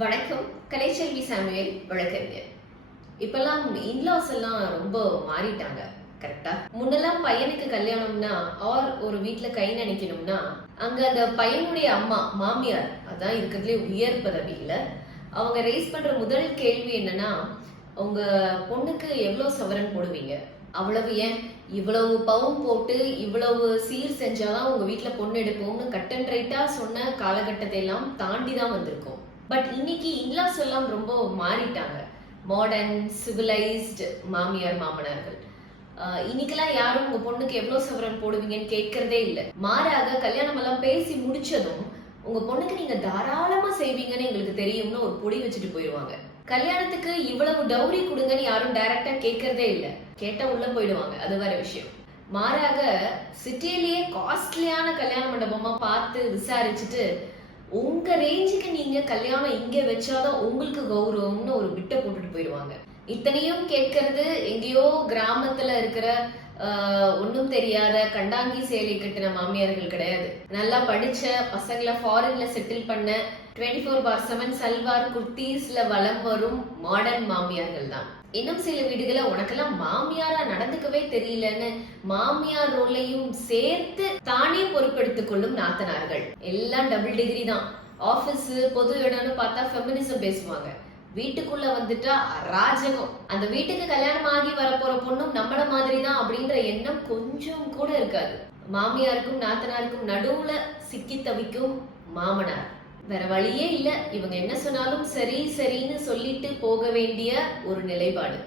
வணக்கம். கலைச்செல்வி சாமுவேல் வழக்கறிஞர். இப்பெல்லாம் இன்லாஸ் எல்லாம் ரொம்ப மாறிட்டாங்க. கரெக்டா? முன்னெல்லாம் பையனுக்கு கல்யாணம்னா ஒரு வீட்டுல கை நினைக்கணும்னா அங்க அந்த பையனுடைய அம்மா மாமியார் அதான் இருக்கிறதுலே உயர் பதவியில அவங்க ரேஸ் பண்ற முதல் கேள்வி என்னன்னா, உங்க பொண்ணுக்கு எவ்வளவு சவரன் போடுவீங்க, அவ்வளவு ஏன் இவ்வளவு பவுன் போட்டு இவ்வளவு சீர் செஞ்சாதான் உங்க வீட்டுல பொண்ணு எடுப்போம்னு கட் அண்ட் ரைட்டா சொன்ன காலகட்டத்தை எல்லாம் தாண்டிதான் வந்திருக்கோம். பட் இன்னைக்கு இன்லாஸ் எல்லாம் ரொம்ப மாறிட்டாங்க. மாடர்ன் சிவிலைஸ்டு மாமியார் மாமனார்கள். இன்னைக்கெல்லாம் யாரும் உங்க பொண்ணுக்கு எவ்வளவு சவரன் போடுவீங்கன்னு கேட்கறதே இல்லை. மாறாக கல்யாணம் எல்லாம் பேசி முடிச்சதும் உங்க பொண்ணுக்கு நீங்க தாராளமா செய்வீங்கன்னு எங்களுக்கு தெரியும்னு ஒரு பொடி வச்சுட்டு போயிடுவாங்க. கல்யாணத்துக்கு இவ்வளவு டவுரி கொடுங்கன்னு யாரும் டைரக்டா கேட்கறதே இல்லை. கேட்டா உள்ள போயிடுவாங்க, அது வேற விஷயம். மாறாக சிட்டிலேயே காஸ்ட்லியான கல்யாண மண்டபமா பார்த்து விசாரிச்சுட்டு உங்க ரேஞ்சுக்கு நீங்க கல்யாணம் இங்க வச்சாதான் உங்களுக்கு கௌரவம்னு ஒரு பிட்ட போட்டுட்டு போயிடுவாங்க. இத்தனையும் கேட்கறது எங்கேயோ கிராமத்துல இருக்கிற ஒன்னும் தெரியாத கண்டாங்கி சேலை கட்டின மாமியார்கள் கிடையாது. நல்லா படிச்ச பசங்களை ஃபாரின்ல செட்டில் பண்ண 24/7 சல்வார் குர்த்தீஸ்ல வலம் வரும் மாடர்ன் மாமியார்கள் தான். இன்னும் சில வீடுகளை உனக்கெல்லாம் மாமியாரா நடந்துக்கவே தெரியலன்னு மாமியார் ரோலையும் சேர்த்து தானே பொறுப்பெடுத்துக் கொள்ளும் நாத்தனார்கள். எல்லாம் டபுள் டிகிரி தான். ஆபீஸ் பொது இடம்னு பார்த்தா ஃபெமினிசம் பேசுவாங்க, வீட்டுக்குள்ள வந்துட்டா அராஜகம். அந்த வீட்டுக்கு கல்யாணம் ஆகி வரப்போற பொண்ணும் நம்மள மாதிரி தான் அப்படின்ற எண்ணம் கொஞ்சம் கூட இருக்காது. மாமியாருக்கும் நாத்தனாருக்கும் நடுவுல சிக்கி தவிக்கும் மாமனார். வேற வழியே இல்ல, இவங்க என்ன சொன்னாலும் சரி சரின்னு சொல்லிட்டு போக வேண்டிய ஒரு நிலைப்பாடு.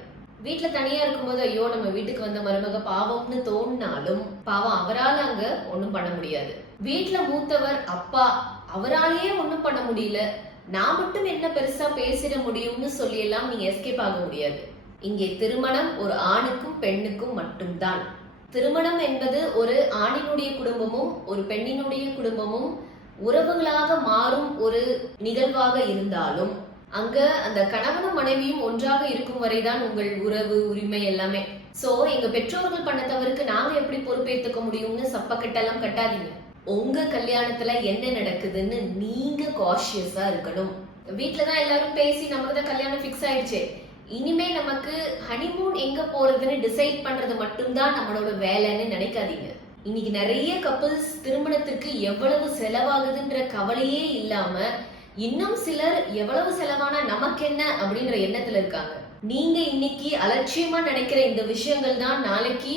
வீட்டுல தனியா இருக்கும்போது ஐயோ நம்ம வீட்டுக்கு வந்த மருமக பாவம்னு தோணினாலும் பாவம் அவரால் அங்க ஒண்ணும் பண்ண முடியாது. வீட்டுல மூத்தவர் அப்பா, அவராலேயே ஒண்ணும் பண்ண முடியல, நான் மட்டும் என்ன பெருசா பேசிட முடியும்னு சொல்லி எல்லாம் நீங்க எஸ்கேப் ஆக முடியாது. இங்கே திருமணம் ஒரு ஆணுக்கும் பெண்ணுக்கும் மட்டும்தான். திருமணம் என்பது ஒரு ஆணினுடைய குடும்பமும் ஒரு பெண்ணினுடைய குடும்பமும் உறவுகளாக மாறும் ஒரு நிகழ்வாக இருந்தாலும் அங்க அந்த கணவனும் மனைவியும் ஒன்றாக இருக்கும் வரைதான் உங்கள் உறவு உரிமை எல்லாமே. சோ எங்க பெற்றோர்கள் பண்ண தவறுக்கு நாங்க எப்படி பொறுப்பேற்றுக்க முடியும்னு சப்பக்கட்டெல்லாம் கட்டாதீங்க. உங்க கல்யாணத்துல என்ன நடக்குதுன்னு நீங்க காஷியஸா இருக்கணும். வீட்டுலதான் எல்லாரும் பேசி நமக்கு தான் கல்யாணம் பிக்ஸ் ஆயிடுச்சு, இனிமே நமக்கு ஹனிமூன் எங்க போறதுன்னு டிசைட் பண்றது மட்டும்தான் நம்மளோட வேலைன்னு நினைக்காதீங்க. இன்னைக்கு நிறைய கப்பிள்ஸ் திருமணத்துக்கு எவ்வளவு செலவாகுதுன்ற கவலையே இல்லாம இன்னும் சிலர் எவ்வளவு செலவானா நமக்கு என்ன அப்படின்ற எண்ணத்துல இருக்காங்க. நீங்க இன்னைக்கு அலட்சியமா நினைக்கிற இந்த விஷயங்கள் தான் நாளைக்கு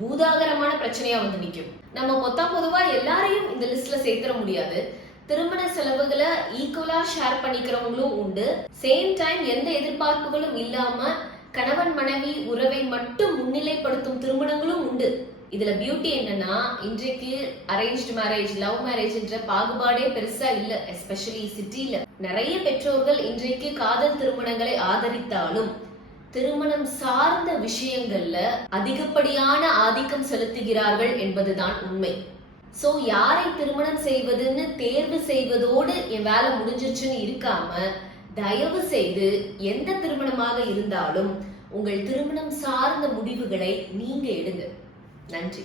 பூதாகரமான பிரச்சனையா வந்து நிற்கும். நம்ம பொதுவா எல்லாரையும் இந்த லிஸ்ட்ல சேர்த்துட முடியாது. திருமண செலவுகளை ஈக்குவலா ஷேர் பண்ணிக்கிறவங்களும் உண்டு. சேம் டைம் எந்த எதிர்பார்ப்புகளும் இல்லாம கணவன் மனைவி உறவை மட்டும் முன்னிலைப்படுத்தும் திருமணங்களும் உண்டு. இதுல பியூட்டி என்னன்னா, இன்றைக்கு அரேஞ்ச்டு மேரேஜ் லவ் மேரேஜ்ன்ற பாகுபாடே பெருசா இல்ல. எஸ்பெஷலி சிட்டில நிறைய பெற்றோர்கள் இன்றைக்கு காதல் திருமணங்களை ஆதரித்தாலும் திருமணம் சார்ந்த விஷயங்கள்ல அதிகப்படியான ஆதிக்கம் செலுத்துகிறார்கள் என்பதுதான் உண்மை. சோ யாரை திருமணம் செய்வதுன்னு தேர்வு செய்வதோடு என் வேலை முடிஞ்சிருச்சுன்னு இருக்காம தயவு செய்து எந்த திருமணமாக இருந்தாலும் உங்கள் திருமணம் சார்ந்த முடிவுகளை நீங்க எடுங்க. நன்றி.